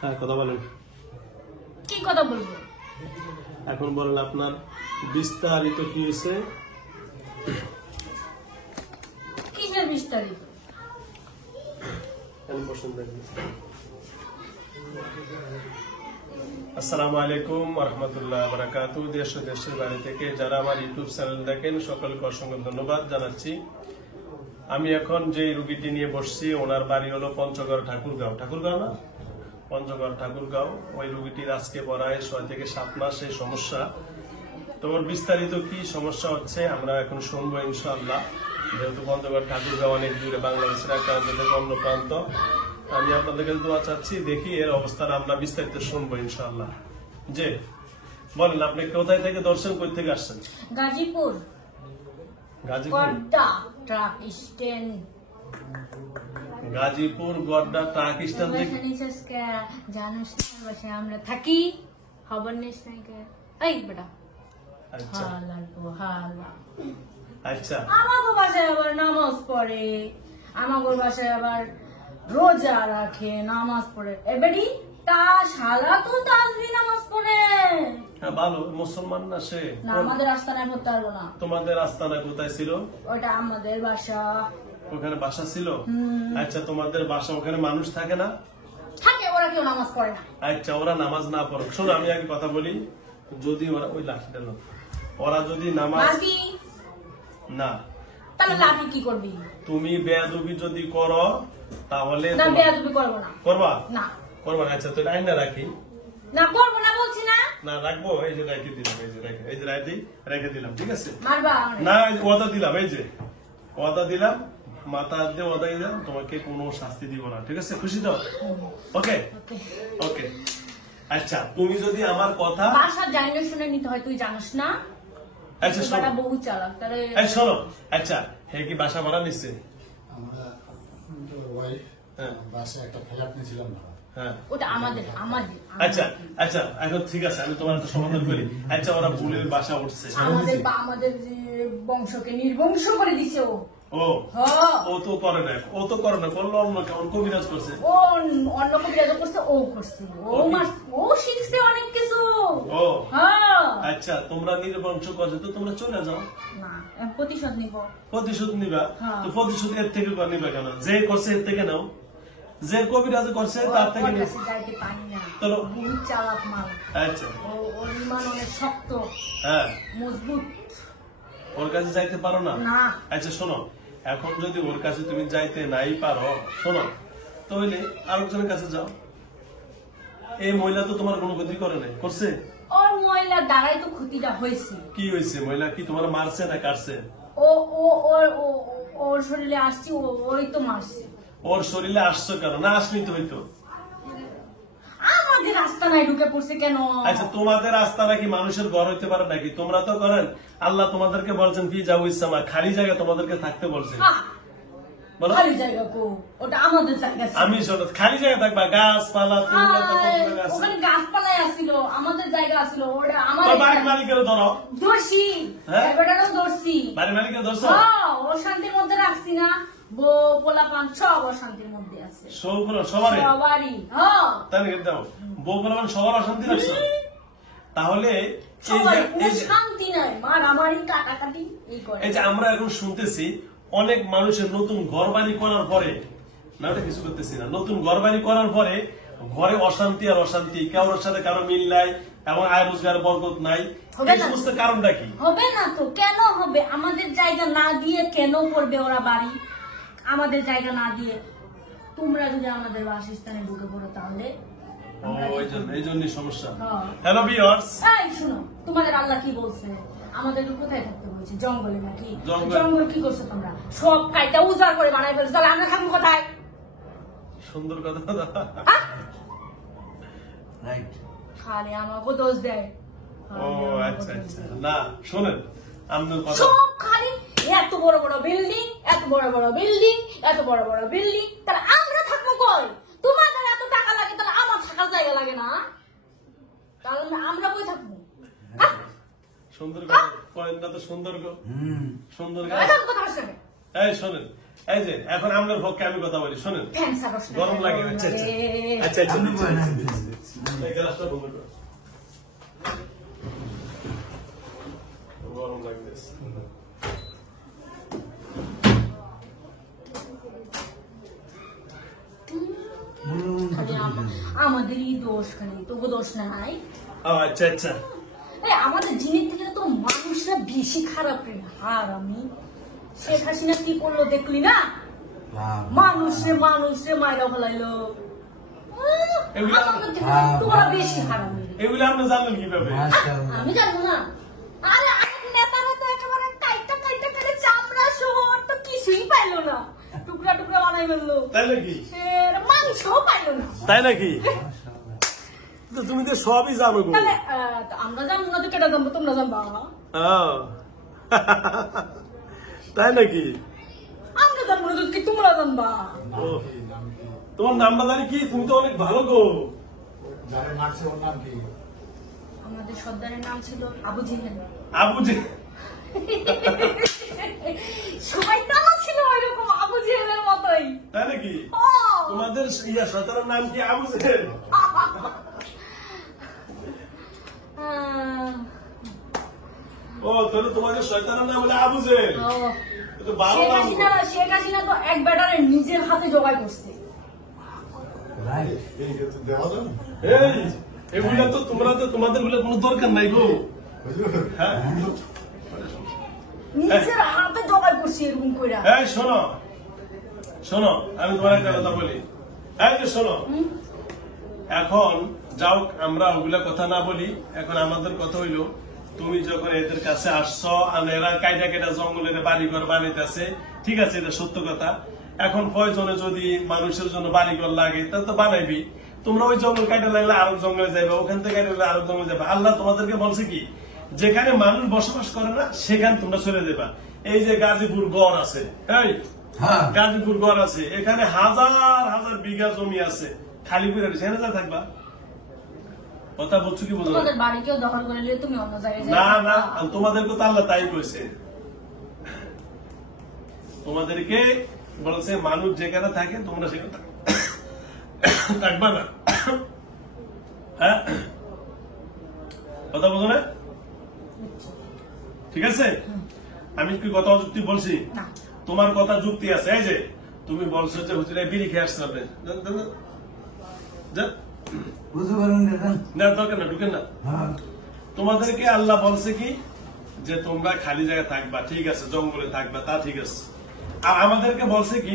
হ্যাঁ, কথা বলেন। কি কথা বলবো? এখন বলেন আপনার বিস্তারিত কি হয়েছে? কিসের বিস্তারিত? আসসালামু আলাইকুম ওয়া রাহমাতুল্লাহি ওয়া বারাকাতুহু। দেশ ও দেশের বাইরে থেকে যারা আমার ইউটিউব চ্যানেল দেখেন সকলকে অসংখ্য ধন্যবাদ জানাচ্ছি। আমি এখন যে রুগীটি নিয়ে বসছি ওনার বাড়ি হলো পঞ্চগড় ঠাকুরগাঁও না, পঞ্চগড় ঠাকুরগাঁও। ওই রুগীটির আজকে প্রায় 6 থেকে 7 মাস এই সমস্যা। তো ওর বিস্তারিত কি সমস্যা হচ্ছে আমরা এখন শুনবো ইনশাআল্লাহ। যেহেতু পঞ্চগড় ঠাকুরগাঁও অনেক দূরে, বাংলাদেশের একটা প্রান্ত থেকে অন্য প্রান্ত। আমি আপনাদেরকে দোয়া চাচ্ছি, দেখি এর অবস্থাটা আমরা বিস্তারিত শুনবো ইনশাআল্লাহ। যে বলেন আপনি কোথায় থেকে দর্শন করতে থেকে আসছেন? Gazipur Gadda truck stand. Gazipur Gadda truck stand থেকে জানুস বাসায় আমরা থাকি, খবর নিস নাই কে? এই বেটা আচ্ছা আচ্ছা আমাগো বাসায় আবার নামাজ পড়ে, আমাগো বাসায় আবার রোজা রাখে, নামাজ পড়ে। এবারে তা শালা তো তাজবি নামাজ পড়ে। হ্যাঁ, ভালো মুসলমান না সে? না, আমাদের আস্তানায় পড়তে পারবো না। তোমাদের আস্তানা কোথায় ছিল? ওটা আমাদের বাসা। ওখানে বাসা ছিল? আচ্ছা, তোমাদের বাসা ওখানে মানুষ থাকে না? থাকে, ওরা কেউ নামাজ পড়ে না। আচ্ছা, ওরা নামাজ না পড়ে। শোনো আমি আগে কথা বলি, যদি ওরা ওই লাঠিটা লো, ওরা যদি নামাজ না, তাহলে লাঠি কি করবি? তুমি বেয়াদবি যদি করো তাহলে না, বেয়াদবি করবো না। করবা না, করবা না? আচ্ছা, তো এটা আইনা রাখি না করবো না বলছি না। না, রাখবো। এই যে রেখে দিলাম, এই যে রেখে দিলাম, ঠিক আছে? মারবা না, ওয়াদা দিলাম, এই যে ওয়াদা দিলাম, মাথা দিয়ে ওয়াদা দিলাম, তোমাকে কোনো শাস্তি দিব না, ঠিক আছে? খুশি তো? ওকে ওকে। আচ্ছা, তুমি যদি আমার কথা বাসা জানিয়ে শুনে নিতে হয়, তুই জানিস না? আচ্ছা শোনো, বহু চালাক তাহলে। শোনো, আচ্ছা হে কি বাসা ভাড়া নিচ্ছে? আমরা ওয়াইফ বাসায় একটা ফ্ল্যাট নিয়েছিলাম না। হ্যাঁ, ওটা আমাদের। আচ্ছা আচ্ছা, এখন ঠিক আছে, আমি তোমার একটা সমাধান করি। আচ্ছা, ওরা ভুলের বাসা উঠছে, আমাদের বংশকে নির্বংশ করে দিছে ও। ও ও তো করে না, করলো অন্য কেমন কবিরাজ করছে। ও অন্য কবিরাজ করছে, ও করছে, ও শিখছে অনেক কিছু। ও হ্যাঁ। আচ্ছা, তোমরা নির্বংশ করছে তো তোমরা চলে যাও। না, প্রতিশোধ নিব। প্রতিশোধ নিবা? হ্যাঁ। তো প্রতিশোধ এর থেকে নিবা কেন? যে করছে এর থেকে নাও, যে কবিরাজ করছে তার থেকে নিও। যাইতে পারি না, চলো। বহুত চালাক মাল। আচ্ছা, ওর ইমান অনেক শক্ত, হ্যাঁ, মজবুত। ওর কাছে যাইতে পারো না? না। আচ্ছা শোনো, এখন যদি ওর কাছে তুমি যাইতে নাই পারো, শোনো তাহলে আরেকজনের কাছে যাও। এই মহিলা তো তোমার কোনো ক্ষতি করে নাই, করছে? ওর মহিলা দ্বারাই তো ক্ষতিটা হয়েছে। কি হয়েছে? মহিলা কি তোমার মারছে না কাটছে? ও ও ওর শরীরে আসছি, ওই তো মারছে। ওর শরীরে আসছো কেন? না আসলেই তো হইতো। আমাদের রাস্তা নাই ঢুকে পড়ছে কেন? আচ্ছা, তোমাদের রাস্তা নাকি মানুষের ঘর হইতে পারে নাকি? তোমরা তো করেন, আল্লাহ তোমাদেরকে বলছেন ফি যাও ইসলামা, খালি জায়গা তোমাদেরকে থাকতে বলছে। বলো, খালি জায়গা কো? ওটা আমাদের জায়গা ছিল। আমি শোনো, খালি জায়গা থাকবা, গাছপালা ওখানে গাছপালাই আসছিল, আমাদের জায়গা আসছিল। ওটা বাড়ির মালিকের ধরো, দর্শি, এবারও দর্শি, বাড়ির মালিকের ধরছো। ও শান্তির মধ্যে রাখছি না, বউ পোলাপান সব অশান্তির মধ্যে আছে। সবারই তাই দাও, বউ পোলাপান সবার অশান্তি রাখছো। তাহলে শান্তি নাই, মারামারি কাটাকাটি এই করে। এই যে আমরা এখন শুনতেছি অনেক মানুষের নতুন ঘর বাড়ি করার পরে, না ওটা কিছু করতেছি না, নতুন ঘর বাড়ি করার পরে ঘরে অশান্তি আর অশান্তি, কারোর সাথে কারো মিল নাই এবং আয় রোজগার বরকত নাই। এই সমস্ত কারণটা কি? হবে না তো, কেন হবে? আমাদের জায়গা না দিয়ে কেন করবে ওরা বাড়ি? আমাদের জায়গা না দিয়ে তোমরা যদি আমাদের বাসস্থানে ঢুকে পড়ো তাহলে এই জন্যই সমস্যা। হ্যালো ভিউয়ার্স, এই শুনো, তোমাদের আল্লাহ কি বলছে? আমাদেরকে কোথায় থাকতে বলছে? জঙ্গলে নাকি? জঙ্গল কি করছো তোমরা? সব কাইটা উজাড় করে বানাই ফেলছো, তাহলে আমরা থাকবো কোথায়? সুন্দর কথা। রাইট, খালি আমাকে দোষ দেয়। ও আচ্ছা আচ্ছা, না শোনেন আপনার কথা, সব খালি এত বড় বড় বিল্ডিং, এত বড় বড় বিল্ডিং, এত বড় বড় বিল্ডিং, তাহলে আমরা থাকবো কই? তোমাদের এত টাকা লাগে, তাহলে আমার থাকার জায়গা লাগে না? তাহলে আমরা কই থাকবো? সুন্দর কথা, পয়েন্টটা তো সুন্দর গো, সুন্দর কথা। কথা আসবে। এই শোনেন, এই যে এখন আপনার পক্ষে আমি কথা বলি, শোনেন। ফ্যান সারস না। গরম লাগে। আচ্ছা আচ্ছা আচ্ছা আচ্ছা দিচ্ছি, দিচ্ছি। এই গ্লাসটা বন্ধ করো। গরম লাগতেছে। খালি আমাদেরই দোষ, খালি তোকে দোষ নাই। ও আচ্ছা আচ্ছা। এই আমাদের জিনের থেকে তো মানুষরা বেশি খারাপ রে। হারামি শেখ হাসিনা কি করলো দেখলি না? মানুষে মাইরা ফেলাইলো। আমাদের থেকে তোরা বেশি হারামি। এগুলো আপনি জানলেন কিভাবে? আমি জানবো না। আরে আরেক নেতারা তো একেবারে কাইটা করে চামড়া সহ তো কিছুই পাইলো না, টুকরা টুকরা বানাই ফেললো। তাই নাকি? মাংসও পাইলো না। তাই নাকি? তো তুমি তো সবই জানো গো। তাহলে আমরা জানবো না তো কেটা জানবো? তোমরা জানবা। তাই নাকি? আমরা জানবো না তো কি তোমরা জানবা? তোমার নামটা জানি কি? তুমি তো অনেক ভালো গো। যারা মারছে ওর নাম কি? আমাদের সর্দারের নাম ছিল আবু জেহেল। আবু যে সবাই তো ছিল ওইরকম আবু জেহেলের মতোই। তাই নাকি? ও, তোমাদের সর্দারের নাম কি আবু জেহেল? ও তাহলে তোমাদের শয়তানের নাম হলো আবু জেহেল। ও, তো ভালো নাম। শেখ হাসিনা তো এক ব্যাটারে নিজের হাতে জবাই করছে। এই যে দেওয়া যাবে না? এই এগুলো তো তোমাদের গুলো কোনো দরকার নাই গো। হুজুর, হ্যাঁ নিজের হাতে জবাই করছে এরকম কইরা। এই শোনো শোনো, আমি তোমার একটা কথা বলি। এই যে শোনো, এখন যাও আমরা ওগুলা কথা না বলি। এখন আমাদের কথা হইলো, তুমি যখন এদের কাছে আসছো আর এরা কাইটা কেটা জঙ্গলের বাড়িঘর বানাইতেছে, ঠিক আছে, এটা সত্য কথা। এখন প্রয়োজনে যদি মানুষের জন্য বাড়িঘর লাগে তা তো বানাইবি। তোমরা ওই জঙ্গল কাইটা লাগলে আরো জঙ্গলে যাবে, ওখান থেকে কাইটা লাগলে আরো জঙ্গলে যাবে। আল্লাহ তোমাদেরকে বলছে কি, যেখানে মানুষ বসবাস করে না সেখানে তোমরা চলে যাবা। এই যে গাজীপুর গড় আছে, এই গাজীপুর গড় আছে, এখানে হাজার হাজার বিঘা জমি আছে, খালি করে সেখানে যা থাকবা। কথা বলছো কি বুঝো? তোমাদের বাড়ি কেউ দখল করে নিলে তুমি অন্য জায়গায় না না, তোমাদেরকে তো আল্লাহ তাই কইছে। তোমাদেরকে বলছে মানুষ যেখানে থাকে তোমরা সেখানে থাকবা না। হ্যাঁ কথা বলো না? ঠিক আছে, আমি কি কথা যুক্তি বলছি? না। তোমার কথা যুক্তি আছে। এই যে তুমি বলছো যে হুজুরে বিড়ি খেয়ে আসতে হবে, না দরকার না, ঢুকেন না। তোমাদেরকে আল্লাহ বলছে কি যে তোমরা খালি জায়গায় থাকবা, ঠিক আছে, জঙ্গলে থাকবা, তা ঠিক আছে। আর আমাদেরকে বলছে কি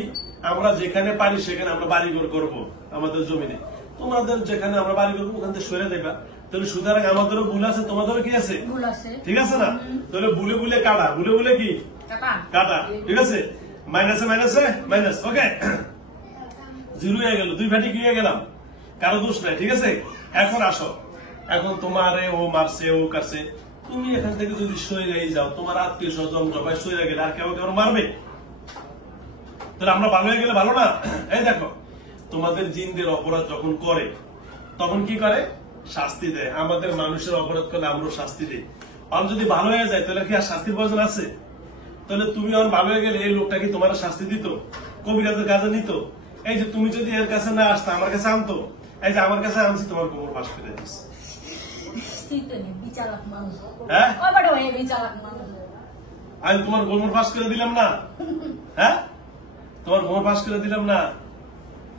আমরা যেখানে পারি সেখানে আমরা বাড়িঘর করবো আমাদের জমিনে। তোমাদের যেখানে আমরা বাড়ি করবো ওখান থেকে সরে দেবা। তাহলে সুতরাং আমাদেরও ভুল আছে, তোমাদেরও কি আছে? ভুল আছে। ঠিক আছে না? তাহলে ভুলে ভুলে কাটা, ভুলে ভুলে কি কাটা, ঠিক আছে। মাইনাসে মাইনাসে মাইনাস, ওকে, জিরো হয়ে গেল, দুই ফাটি কি হয়ে গেলাম, কারো দোষ নাই, ঠিক আছে। এখন আসো, এখন তোমারে ও মারছে ও কাছে, তুমি এখান থেকে যদি সরে যাও, তোমার আত্মীয় স্বজন সবাই সরে গেলে আর কেউ কেউ মারবে, তাহলে আমরা ভালো হয়ে গেলে ভালো না? এই দেখো, তোমাদের জিনদের অপরাধ যখন করে তখন কি করে? শাস্তি দেয়। আমাদের মানুষের অপরাধ করলে আমরা শাস্তি দিই। আর যদি ভালো হয়ে যায় তাহলে কি আর শাস্তির প্রয়োজন আছে? তাহলে তুমি আর ভালো হয়ে গেলে এই লোকটা কি তোমার শাস্তি দিত? কবিরাজের কাজে নিত? এই যে তুমি যদি এর কাছে না আসতো, আমার কাছে আনতো। এই যে আমার কাছে আনছি, তোমার কোমর ফাঁস করে দিচ্ছে। হ্যাঁ, আমি তোমার গোমর ফাঁস করে দিলাম না? হ্যাঁ, তোমার গোমর ফাঁস করে দিলাম না?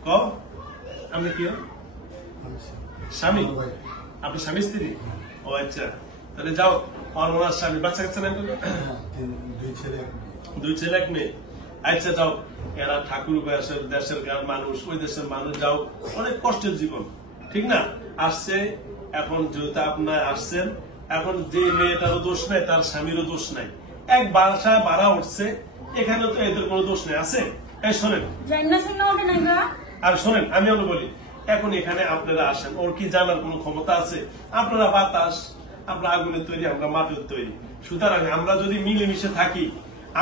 কও, আমি কি স্বামী? আপনি স্বামী স্ত্রী? ও আচ্ছা, তাহলে যাও, আর ওনার স্বামী, বাচ্চা কাচ্চা নেন? দুই ছেলে এক মেয়ে। আচ্ছা যাও, এরা ঠাকুর দেশের মানুষ, ওই দেশের মানুষ, যাও, অনেক কষ্টের জীবন, ঠিক না? আসছে, এখন যেহেতু আপনার আসছেন, এখন যে মেয়েটারও দোষ নাই, তার স্বামীরও দোষ নাই, এক বাসায় ভাড়া উঠছে, এখানে তো এদের কোনো দোষ নেই, আছে? এই শোনেন, আর শোনেন, আমি অন্য বলি, এখন এখানে আপনারা আসেন, ওর কি জানার কোনো ক্ষমতা আছে? আপনারা বাতাস, আমরা আগুনের তৈরি, আমরা মাটির তৈরি। সুতরাং আমরা যদি মিলেমিশে থাকি,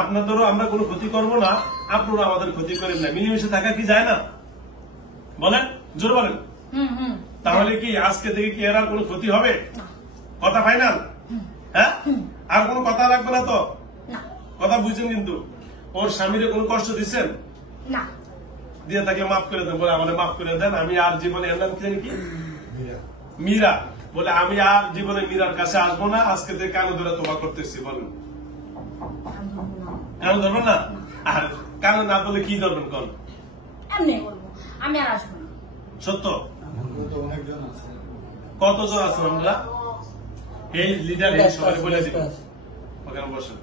আপনাদেরও আমরা কোনো ক্ষতি করবো না, আপনারা আমাদের ক্ষতি করেন না। মিলেমিশে থাকা কি যায় না? বলেন, জোর বলেন। তাহলে কি আজকে থেকে কি এর আর কোনো ক্ষতি হবে? কথা ফাইনাল? হ্যাঁ, আর কোনো কথা লাগবে না তো? কথা বুঝছেন কিন্তু? ওর স্বামীরে কোনো কষ্ট দিচ্ছেন? না। দিয়ে থাকলে মাফ করে দেন, বলে আমাদের মাফ করে দেন, আমি আর জীবনে এর নাম কি জানি কি মীরা। মীরা, বলে আমি আর জীবনে মীরার কাছে আসবো না, আজকে থেকে কানে ধরে তোবা করতেছি। বলেন কানে ধরবেন না? আর কানে না বলে কি ধরবেন? কোন এমনি বলবো, আমি আর আসবো না। সত্য? আমাদের তো অনেকজন আছে। কতজন আছেন আমরা? এই লিডার এই সবাই বলে দিন, ওখানে বসেন।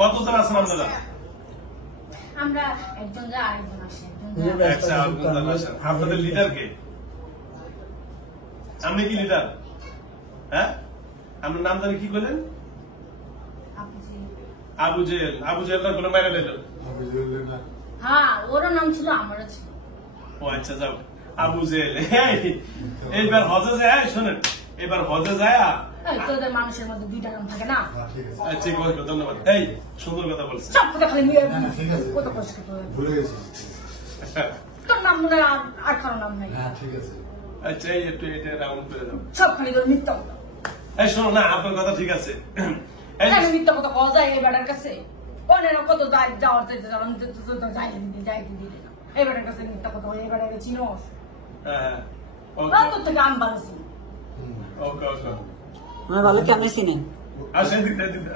কতজন আছেন আপনারা? আমরা একজন যা আরেকজন আসে, একজন যা। আচ্ছা, আপনারা আসেন। আপনাদের লিডার কে? আপনি কি লিডার? হ্যাঁ, আপনার নাম জানি কি বললেন? আপু জি। আবু জেহেল। আবু জেহেলটা বলে মেরে নিল। আমি বুঝলি না। হ্যাঁ, ওরও নাম ছিল, আমারও ছিল। ও আচ্ছা, যাও। আবু জেহেল এইবার হজে যায়, শোনেন, এবার হজে যায়। এই, তোদের মানুষের মধ্যে দুইটা নাম থাকে না? ঠিক আছে। ঠিক আছে, ধন্যবাদ। এই সুন্দর কথা বলছে। সব কথা খালি নিয়ে না, না, ঠিক আছে। কত কষ্ট করে। ভুলে গেছি। তোর নাম মনে হয় আর কারো নাম নাই। হ্যাঁ, ঠিক আছে। আচ্ছা, এই একটু এটা রাউন্ড করে দাও। সব খালি করে মিথ্যা কথা। এই শোনো না, আপনার কথা ঠিক আছে। এই জানি মিথ্যা কথা পাওয়া যায় এই বেটার কাছে। অন্যেরা কত যাওয়ার চাইতে যাওয়ার যাই দিদি এই বেটার কাছে মিথ্যা কথা হয়, এই বেটাকে চিনোস? হ্যাঁ, তোর থেকে আমি ভালো চিনি। ওকে ওকে। ওনার ভালো কেমনে চিনেন? আসেন দিদি দিদি।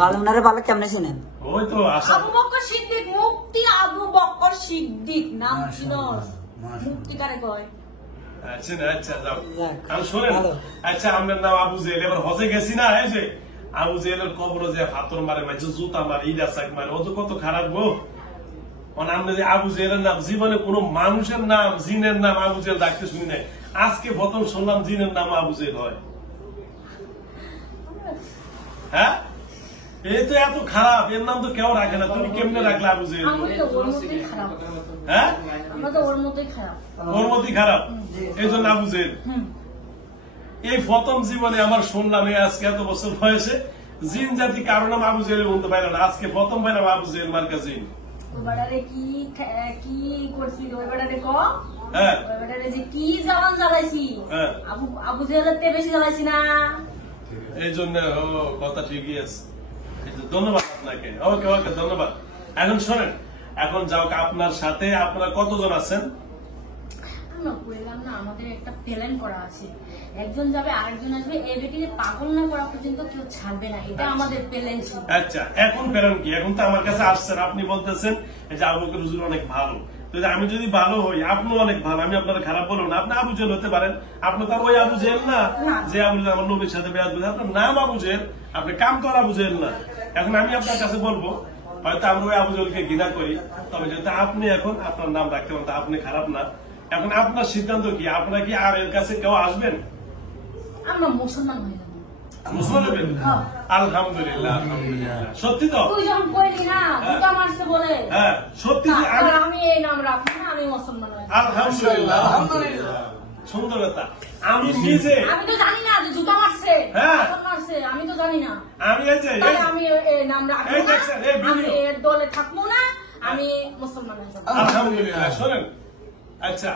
ভালো ওনারে ভালো কেমনে চিনেন? ওই তো আসা। আবু বকর সিদ্দিক, মুফতি আবু বকর সিদ্দিক নাম চিনোস? মুফতি কারে কয়? আচ্ছা না, আচ্ছা যাও। যাক, আর শোনেন, ভালো। আচ্ছা আপনার নাম আবু জেহেল। এবার হজে গেছি না, এই যে আবু জেহেলের কবর যে পাথর মারে, মাঝে জুতা মারে, ইডা চাক মারে, ও তো কত খারাপ গো। আমরা যে আবু জেহেলের নাম, জীবনে কোন মানুষের নাম, জিনের নাম আবু জেহেল ডাকতে শুনি নাই। আজকে প্রথম শুনলাম জিনের নাম আবু জেহেল হয়। হ্যাঁ, এই তো এত খারাপ, এর নাম তো কেউ রাখে না। তুমি কেমনে রাখলে আবু জেহেল? আমি তো ওর মতোই খারাপ। হ্যাঁ, আমরা তো ওর মতোই খারাপ। ওর মতই খারাপ, এই জন্য আবু জেহেল। হুম। এই প্রথম জীবনে আমার শুনলাম, এই আজকে এত বছর বয়সে জিন জাতি কারো নাম আবু জেহেল বলতে পারে না। আজকে প্রথম পাইলাম আবু জেহেল মার্কা জিন। ওই বেটারে কি করছি? ওই বেটারে ক, হ্যাঁ ওই বেটারে যে কি জ্বালান জ্বালাইছি, হ্যাঁ, আবু জেহেলের থেকে বেশি জ্বালাইছি না? এই জন্য কথা ঠিকই আছে। এই যে ধন্যবাদ আপনাকে। ওকে ওকে, ধন্যবাদ। এখন শোনেন, এখন যাও, আপনার সাথে আপনারা কতজন আছেন? আমরা বললাম না, আমাদের একটা প্ল্যান করা আছে। একজন যাবে, আরেকজন আসবে, এই বেটিকে পাগল না করা পর্যন্ত কেউ ছাড়বে না। এটা আমাদের প্ল্যান ছিল। আচ্ছা, এখন প্যারেন কি? এখন তো আমার কাছে আসছেন, আপনি বলতেছেন যে আবু বকর হুজুর অনেক ভালো। তো আমি যদি ভালো হই, আপনিও অনেক ভালো, আমি আপনার খারাপ বলবো না। আপনি আবু জেহেল হতে পারেন, আপনি তো ওই আবু জেহেল না যে আবু জেহেল আমার নবীর সাথে বেয়াদ বুঝে। আপনার নাম আবু জেহেল, আপনি কাম করা আবু জেহেল না। এখন আমি আপনার কাছে বলবো, হয়তো আমরা ওই আবু জেহেলকে ঘৃণা করি, তবে যেহেতু আপনি এখন আপনার নাম রাখতে পারেন, তা আপনি খারাপ না। এখন আপনার সিদ্ধান্ত কি? আপনারা কি আর এর কাছে কেউ আসবেন? আমরা মুসলমান হয়ে যাবো। মুসলমান হবেন? হ্যাঁ। আলহামদুলিল্লাহ, আলহামদুলিল্লাহ। সত্যি তো? তুই যখন কইলি না, দুটা মারছে বলে, হ্যাঁ সত্যি তো। আর আমি এই নাম রাখবো না, আমি মুসলমান হয়ে যাবো। আলহামদুলিল্লাহ, আলহামদুলিল্লাহ। সুন্দর কথা। আমি নিজে, আমি তো জানি না যে জুতা মারছে, হ্যাঁ। পাথর মারছে, আমি তো জানি না। আমি এই যে তাহলে আমি এই নাম রাখবো এই না, দেখছেন, এই ভিডিও। আমি এর দলে থাকবো না, আমি মুসলমান হয়ে যাবো। আলহামদুলিল্লাহ। শোনেন, আচ্ছা,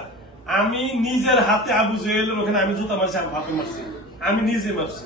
আমি নিজের হাতে আবু জেহেলের ওখানে আমি জুতা মারছি, আমি হাতে মারছি, আমি নিজে মারছি।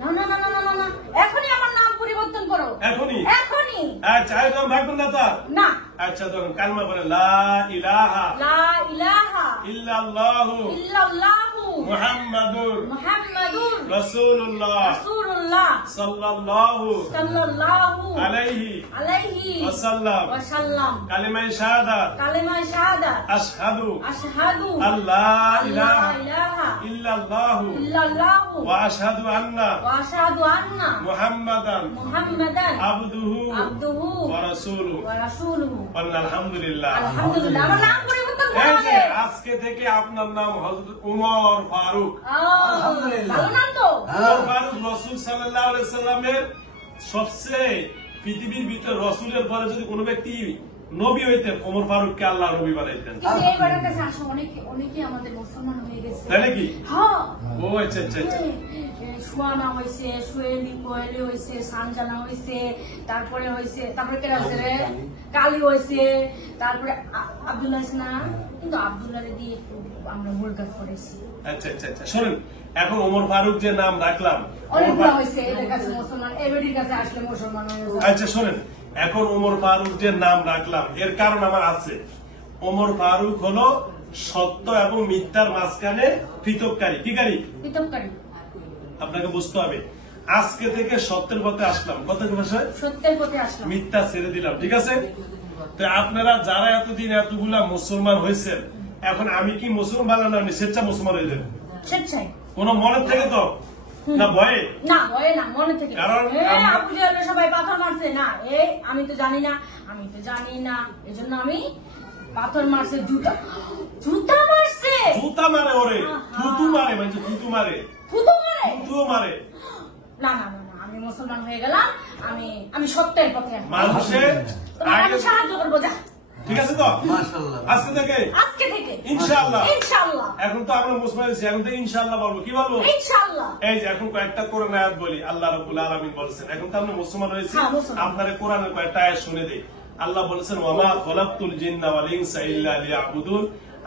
না না না না না না না, এখনই আমার নাম পরিবর্তন করো, এখনই? এখনই। আচ্ছা, এই নাম রাখবেন না তো? না। আচ্ছা, তখন কালমা বলে লা ইলাহা লা ইলাহা ইল্লাল্লাহু ইল্লাল্লাহু মুহাম্মাদুর মুহাম্মাদুর রাসূলুল্লাহ রাসূলুল্লাহ সাল্লাল্লাহু সাল্লাল্লাহু আলাইহি আলাইহি ওয়াসাল্লাম। ওয়াসাল্লাম। কালিমায়ে শাহাদাত কালেমা শাহাদাত আশহাদু আশহাদু আল্লাহ ইলাহা ইলাহা ইল্লাল্লাহু ইল্লাল্লাহু ওয়া আশহাদু আন্না ওয়া আশহাদু আন্না মুহাম্মাদান মুহাম্মাদান আবদুহু আবদুহু ওয়া রাসূলুহু। ওয়া রাসূলুহু। আলহামদুলিল্লাহ। আলহামদুলিল্লাহ। আমার নাম পরিবর্তন এই করো যে আজকে থেকে আপনার নাম হযরত উমর ফারুক। আলহামদুলিল্লাহ। ভালো নাম তো। উমর ফারুক রাসূল সাল্লাল্লাহু আলাইহি সাল্লামের সবচেয়ে, পৃথিবীর ভিতরে রাসূলের পরে যদি কোনো ব্যক্তি নবী হইতেন, ওমর ফারুককে আল্লাহ নবী বানাইতেন। কিন্তু এই বেটার কাছে আসো, অনেকে আমাদের মুসলমান হয়ে গেছে। তাই নাকি? হ্যাঁ। ও আচ্ছা আচ্ছা আচ্ছা। সুয়ানা হয়েছে, কোয়েলি হয়েছে, সানজানা হয়েছে, তারপরে হয়েছে, তারপরে কে আছে রে, কালি হয়েছে, তারপরে আব্দুল্লাহ হয়েছে না, কিন্তু আব্দুল্লাহ দিয়ে একটু আমরা ভুল কাজ করেছি। আচ্ছা আচ্ছা আচ্ছা। শোনেন, এখন ওমর ফারুক যে নাম রাখলাম, অনেকগুলো হয়েছে, এদের কাছে মুসলমান, এবেডির কাছে আসলে মুসলমান হয়ে যাবে। আচ্ছা শোনেন, এখন ওমর ফারুকের নাম রাখলাম, এর কারণ আমার আছে। ওমর ফারুক হলো সত্য এবং মিথ্যার মাঝখানে পৃথককারী। কি কারী? বিতর্ককারী। আপনাকে বুঝতে হবে। আজকে থেকে সত্যের পথে আসলাম। কত ভাষায়? সত্যের পথে আসলাম। মিথ্যা ছেড়ে দিলাম। ঠিক আছে? তো আপনারা যারা এতদিন এতগুলা মুসলমান হয়েছেন, এখন আমি কি মুসলমান বানালাম? আপনি স্বেচ্ছা মুসলমান হয়ে যাবেন। স্বেচ্ছায়। কোন মনের থেকে তো না, ভয়ে? না, ভয়ে না, মনে থেকে। কারণ আবু জাহেলের সবাই পাথর মারছে না, আমি তো জানি না, আমি তো জানি না, এজন্য আমি পাথর মারছে, জুতা মারছে। জুতা মারে ওরে, থুতু মারে, মানে থুতু মারে, থুতু মারে, থুতুও মারে। না না না না, আমি মুসলমান হয়ে গেলাম, আমি সত্যের পথে আসলাম। মানুষের তোমাকে আমি সাহায্য করবো, যা। ঠিক আছে তো? আজকে থেকে আজকে থেকে ইনশাআল্লাহ। ইনশাআল্লাহ। এখন তো আমরা মুসলমান হয়েছি, এখন তো ইনশাআল্লাহ বলবো। কি বলবো? ইনশাআল্লাহ। এই যে এখন কয়েকটা কোরআন আয়াত বলি, আল্লাহ রাব্বুল আলামিন বলেছেন, এখন তো আমরা মুসলমান হয়েছি, হ্যাঁ, মুসলমান। আপনারা কোরআনের কয়েকটা আয়াত শুনে দেই। আল্লাহ বলেছেন, ওয়ামা খলাকতুল জিন্না ওয়াল ইনসা ইল্লা লিয়াবুদুন,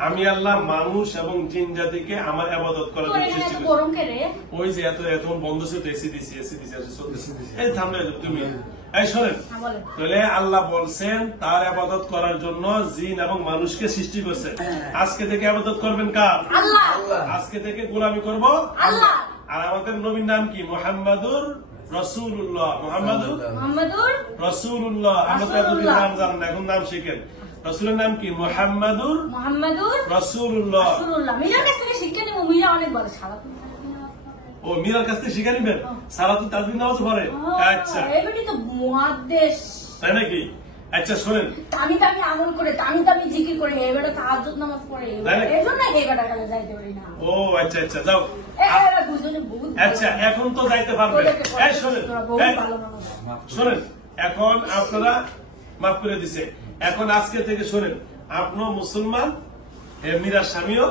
আমি আল্লাহ মানুষ এবং জিন জাতিকে আমার ইবাদত করার তোর জন্য এখানে সৃষ্টি এত করেছি। গরম কে রে? ওই যে এত বন্ধ ছিল, এসি দিছি চলতেছে। এই থামলে তুমি, এই শোনেন, হ্যাঁ, বলেন। তাহলে আল্লাহ বলছেন তার ইবাদত করার জন্য জিন এবং মানুষকে সৃষ্টি করছে। আজকে থেকে ইবাদত করবেন কার? আল্লাহ। আজকে থেকে গোলামি করব আল্লাহ। আর আমাদের নবীর নাম কি? মুহাম্মাদুর রাসূলুল্লাহ। মুহাম্মাদুর মুহাম্মাদুর রাসূলুল্লাহ। আমরা তো এতদিন নাম জানেন না, এখন নাম শিখেন। রাসূলের নাম কি? মুহাম্মাদুর রাসূলুল্লাহ। মিরার কাছ থেকে শিখে নিব, মিরা অনেক বড় সারা। ও মীরার কাছ থেকে শিখে নিবেন? সালাতুল তাসবিহ নামাজ পড়ে? আচ্ছা, এবারে তো মুহাদ্দিস, তাই নাকি? আচ্ছা শোনেন, দামি দামি আমল করে, দামি দামি জিকির করে, এবারে তাহাজ্জুদ নামাজ পড়ে, তাই নাকি? এজন্য এবারে কালে যাইতে পারি না। ও আচ্ছা আচ্ছা, যাও। এরা দুজনে বহুত ভালো। আচ্ছা, এখন তো যাইতে পারবেন। তোদেরকে এই শোনেন, তোরা বহুত এই, ভালো মানুষ। শোনেন, এখন আপনারা মাফ করে দিছে। এখন আজকে থেকে শোনেন, আপনিও মুসলমান, মীরার স্বামীও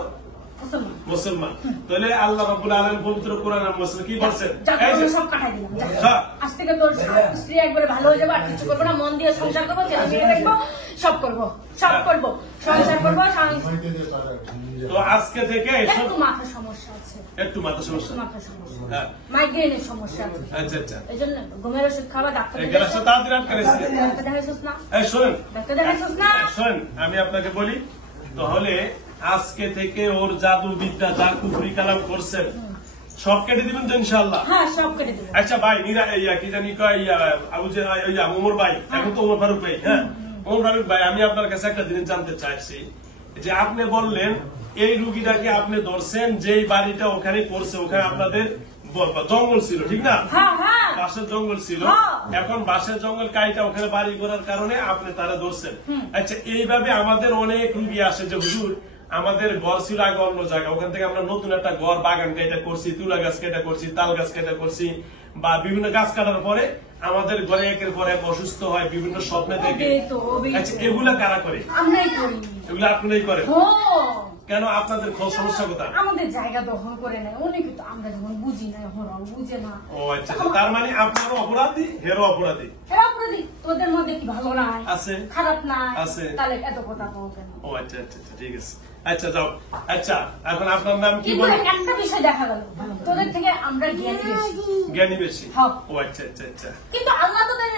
মুসলমান। মুসলমান। তাহলে আল্লাহ রাব্বুল আলামিন পবিত্র কোরআনে মুসলিম কি বলছেন? যা, এই যে সব কাটাই দিলাম, যা। হ্যাঁ। আজ থেকে তোর স্ত্রী একবারে ভালো হয়ে যাবে, আর কিছু করবো না, মন দিয়ে সংসার করবো, ছেলে মেয়ে দেখবো, সব করবো, সব করবো, সংসার করবো। হইতে দিয়ে তারা তো আজকে থেকে এসব একটু মাথার সমস্যা আছে, একটু মাথা সমস্যা। মাথার সমস্যা, হ্যাঁ, মাইগ্রেনের সমস্যা আছে, আচ্ছা আচ্ছা, এই জন্য ঘুমের ওষুধ খাওয়া, ডাক্তার এই গ্লাসটা তাড়াতাড়ি আটকে রেখেছি। ডাক্তার দেখাইছিস না? এই শোনেন, ডাক্তার দেখাইছিস না? শোনেন, আমি আপনাকে বলি, তাহলে আজকে থেকে ওর জাদু বিদ্যা যা কুফরি কালাম করছেন সব কেটে দিবেন তো ইনশাআল্লাহ? হ্যাঁ, সব কেটে দেবো। আচ্ছা ভাই, কি জানি কয় ওমর ভাই, এখন তো ওমর ফারুক ভাই। হ্যাঁ, ওমর ফারুক ভাই, আমি আপনার কাছে একটা জিনিস জানতে চাইছি, যে আপনি বললেন এই রুগীটাকে আপনি ধরছেন, যেই বাড়িটা ওখানে করছে, ওখানে আপনাদের জঙ্গল ছিল, ঠিক না? হ্যাঁ, হ্যাঁ। বাঁশের জঙ্গল ছিল। হ্যাঁ। এখন বাঁশের জঙ্গল কাইটা ওখানে বাড়ি করার কারণে আপনি তারা ধরছেন। আচ্ছা, এইভাবে আমাদের অনেক রুগী আসে যে হুজুর আমাদের ঘর ছিল আগে অন্য জায়গা, ওখান থেকে আমরা নতুন একটা ঘর বাগান কেটে করছি, তুলা গাছ কেটে করছি, তাল গাছ কেটে করছি, বা বিভিন্ন গাছ কাটার পরে আমাদের ঘরে একের পর এক অসুস্থ হয়, বিভিন্ন স্বপ্নে দেখে। আচ্ছা, এগুলা কারা করে? আমরাই করি। এগুলো আপনারাই করেন? ও, কেন? আপনাদের সমস্যা কোথায়? আমাদের জায়গা দখল করে নেয় অনেকে, তো আমরা যখন বুঝি না, ওরাও বুঝে না। ও আচ্ছা, তার মানে আপনারও অপরাধী, হেরও অপরাধী। এরা অপরাধী, তোদের মধ্যে কি ভালো নাই? আছে। খারাপ নাই? আছে। তাহলে এত কথা কও কেন? ও আচ্ছা আচ্ছা আচ্ছা, ঠিক আছে। আচ্ছা যাও। আচ্ছা, এখন আপনার নাম কি কিন্তু বলেন? একটা বিষয় দেখা গেল, তোদের থেকে আমরা জ্ঞানী বেশি। জ্ঞানী বেশি? হ্যাঁ। ও আচ্ছা আচ্ছা আচ্ছা। কিন্তু আল্লাহ তোদের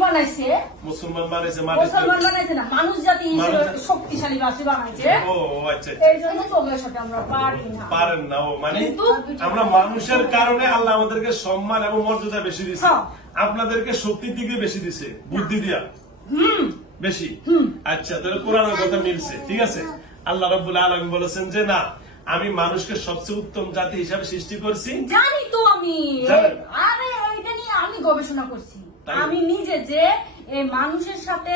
বানাইছে, মুসলমান বানাইছে, মুসলমান বানাইছে না, মানুষ জাতি হিসেবে মানুষ- শক্তিশালী বাসী বানাইছে। ও আচ্ছা আচ্ছা, এই জন্য তোদের সাথে আমরা পারি না। পারেন না। ও মানে কিন্তু আমরা মানুষের কারণে আল্লাহ আমাদেরকে সম্মান এবং মর্যাদা বেশি দিচ্ছে, হ্যাঁ। আপনাদেরকে শক্তির দিকে বেশি দিছে, বুদ্ধি দিয়া বেশি। আচ্ছা, তাহলে কোরআনের কথা মিলছে, ঠিক আছে। আল্লাহ রাব্বুল আলামিন বলেছেন যে না, আমি মানুষকে সবচেয়ে উত্তম জাতি হিসাবে সৃষ্টি করছি। জানি তো আমি, জানেন? আরে এটা নিয়ে আমি গবেষণা করছি। তাই? আমি নিজে যে এই মানুষের সাথে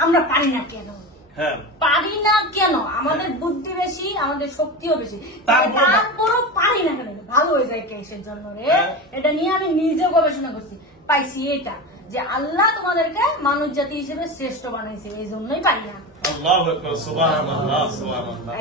আমরা পারি না কেন, হ্যাঁ, পারি না কেন, আমাদের বুদ্ধি বেশি, আমাদের শক্তিও বেশি, তারপর- তারপরও পারি না কেন, ভালো হয়ে যায় কেসের জন্য রে। হ্যাঁ। এটা নিয়ে আমি নিজে গবেষণা করছি, পাইছি এটা, যে আল্লাহ তোমাদেরকে মানুষ জাতি হিসেবে শ্রেষ্ঠ বানাইছে, এই জন্যই পারি না। আল্লাহু আকবার, সুবহানাল্লাহ, সুবহানাল্লাহ।